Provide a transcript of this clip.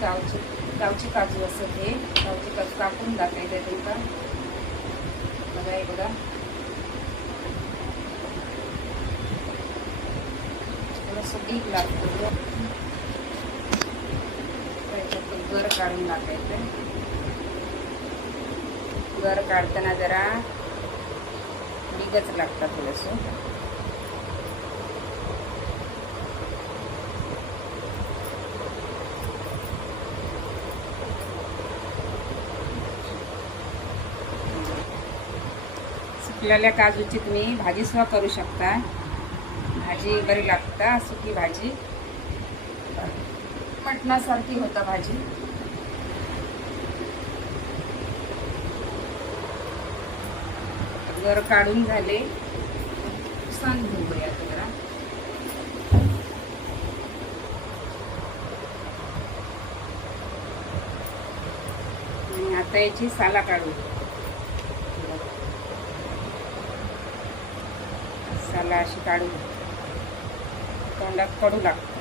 गावची काजू असत हे गावची काजू कापून दाखवायचे तुमका बघा हे बघा थोडंसं डीप लागतो त्याच्यातून गर काढून टाकायचं गर काढताना जरा डिगच लागतात थोडंसं सुकलेल्या काजूची तुम्ही भाजी सुद्धा करू शकता भाजी बरी लागता सुकी भाजी मटणासारखी होता भाजी गर काढून झाले सांग घेऊया जरा आणि आता याची साला काढू साला अशी काढू तोंडात कडू लागते